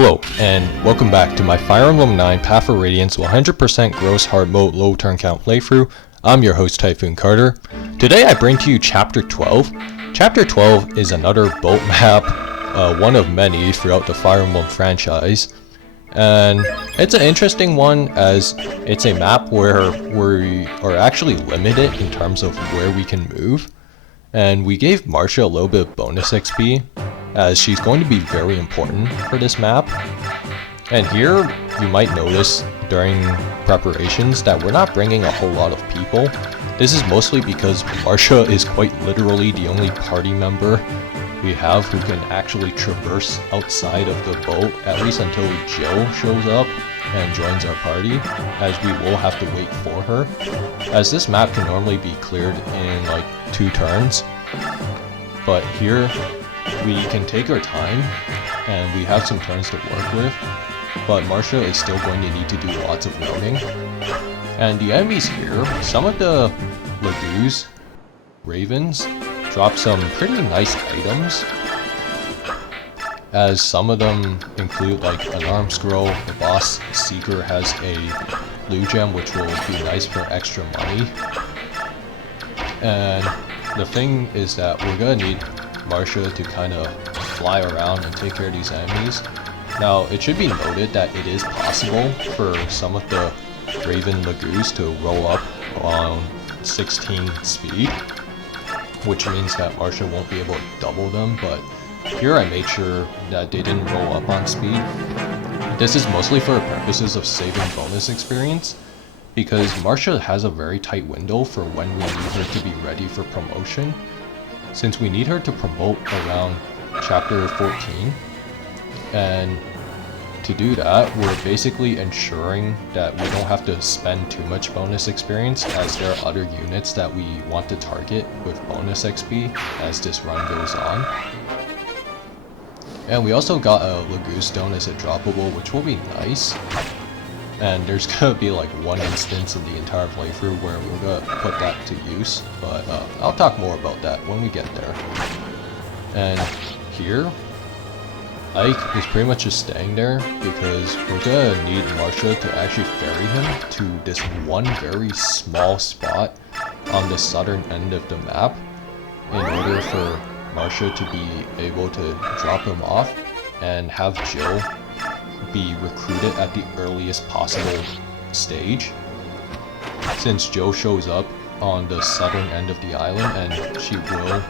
Hello, and welcome back to my Fire Emblem 9 Path of Radiance 100% gross hard mode low turn count playthrough. I'm your host Typhoon Carter. Today I bring to you Chapter 12. Chapter 12 is another boat map, one of many throughout the Fire Emblem franchise. And it's an interesting one as it's a map where we are actually limited in terms of where we can move. And we gave Marcia a little bit of bonus XP, as she's going to be very important for this map. And here, you might notice during preparations that we're not bringing a whole lot of people. This is mostly because Marcia is quite literally the only party member we have who can actually traverse outside of the boat, at least until Jill shows up and joins our party, as we will have to wait for her, as this map can normally be cleared in like 2 turns. But here, we can take our time, and we have some turns to work with, but Marcia is still going to need to do lots of loading. And the enemies here, some of the Laguzes, Ravens, drop some pretty nice items, as some of them include like an arm scroll. The boss Seeker has a blue gem which will be nice for extra money. And the thing is that we're gonna need Marcia to kind of fly around and take care of these enemies. Now, it should be noted that it is possible for some of the Raven Laguzes to roll up on 16 speed, which means that Marcia won't be able to double them, but here I made sure that they didn't roll up on speed. This is mostly for purposes of saving bonus experience, because Marcia has a very tight window for when we need her to be ready for promotion. Since we need her to promote around chapter 14, and to do that, we're basically ensuring that we don't have to spend too much bonus experience, as there are other units that we want to target with bonus XP as this run goes on. And we also got a Laguz Stone as a droppable, which will be nice. And there's gonna be like one instance in the entire playthrough where we're gonna put that to use, but I'll talk more about that when we get there. And here, Ike is pretty much just staying there because we're gonna need Marcia to actually ferry him to this one very small spot on the southern end of the map in order for Marcia to be able to drop him off and have Jill be recruited at the earliest possible stage. Since Jill shows up on the southern end of the island, and she will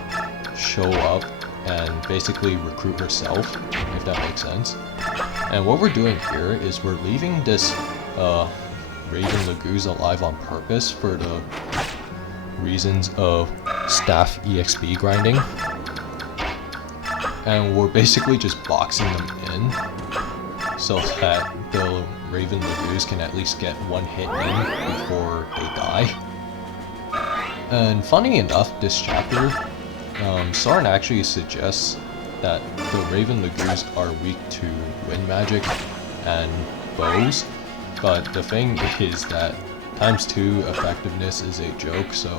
show up and basically recruit herself, if that makes sense. And what we're doing here is we're leaving this Raven Laguzes alive on purpose for the reasons of staff EXP grinding. And we're basically just boxing them in so that the Raven Laguzes can at least get one hit in before they die. And funny enough, this chapter, Soren actually suggests that the Raven Laguzes are weak to wind magic and bows, but the thing is that ×2 effectiveness is a joke, so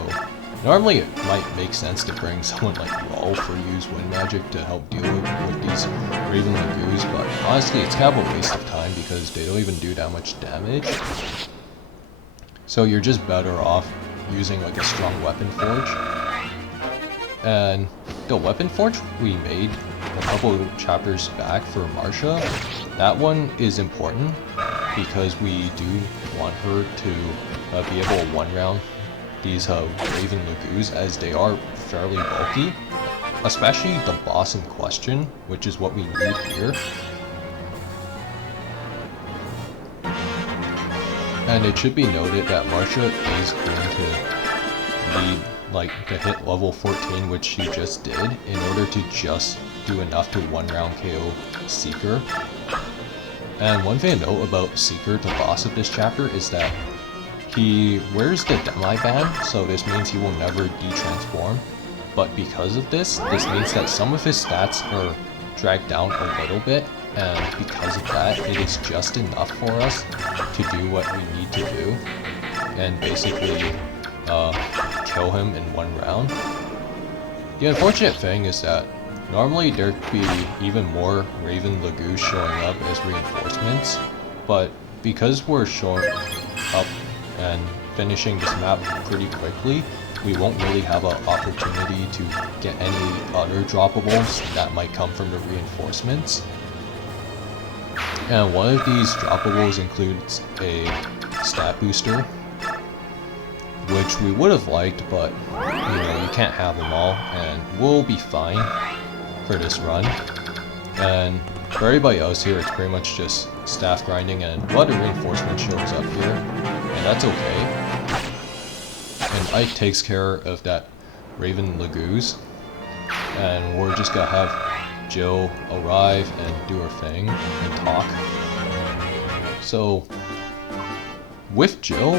normally it might make sense to bring someone like Rolf or use wind magic to help deal with these Raven Laguzes, but honestly it's kind of a waste of time because they don't even do that much damage. So you're just better off using like a strong weapon forge. And the weapon forge we made a couple of chapters back for Marcia, that one is important because we do want her to be able to one-round these Raven Laguzes, as they are fairly bulky, especially the boss in question, which is what we need here. And it should be noted that Marcia is going to need to hit level 14, which she just did, in order to just do enough to one-round KO Seeker. And one thing to note about Seeker, the boss of this chapter, is that he wears the demi-band, so this means he will never detransform. But because of this means that some of his stats are dragged down a little bit, and because of that, it is just enough for us to do what we need to do, and basically kill him in one round. The unfortunate thing is that Normally there could be even more Raven Laguzes showing up as reinforcements, but because we're showing up and finishing this map pretty quickly, we won't really have an opportunity to get any other droppables that might come from the reinforcements. And one of these droppables includes a stat booster, which we would have liked, but you can't have them all, and we'll be fine for this run. And for everybody else here, it's pretty much just staff grinding and what a reinforcement shows up here, and that's okay. And Ike takes care of that Raven Laguzes, and we're just gonna have Jill arrive and do her thing and talk. So with Jill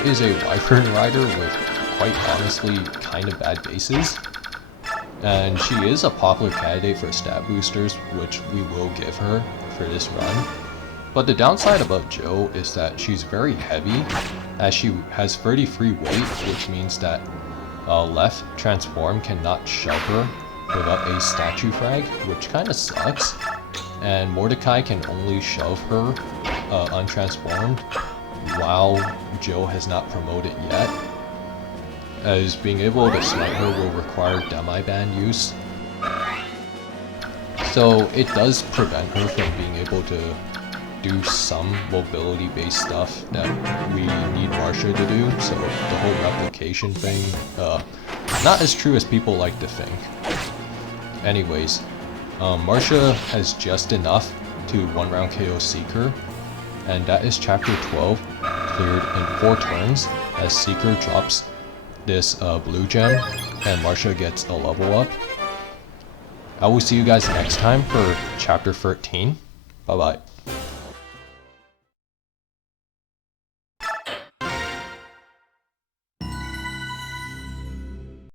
is a Wyvern rider with quite honestly kind of bad bases, and she is a popular candidate for stat boosters, which we will give her for this run. But the downside about Jill is that she's very heavy, as she has 33 weight, which means that left transform cannot shove her without a statue frag, which kind of sucks. And Mordecai can only shove her untransformed, while Jill has not promoted yet, as being able to smite her will require demi-ban use. So it does prevent her from being able to do some mobility based stuff that we need Marcia to do, so the whole replication thing, not as true as people like to think. Anyways, Marcia has just enough to 1-round KO Seeker, and that is chapter 12, cleared in 4 turns, as Seeker drops this blue gem, and Marcia gets a level up. I will see you guys next time for chapter 13. Bye bye.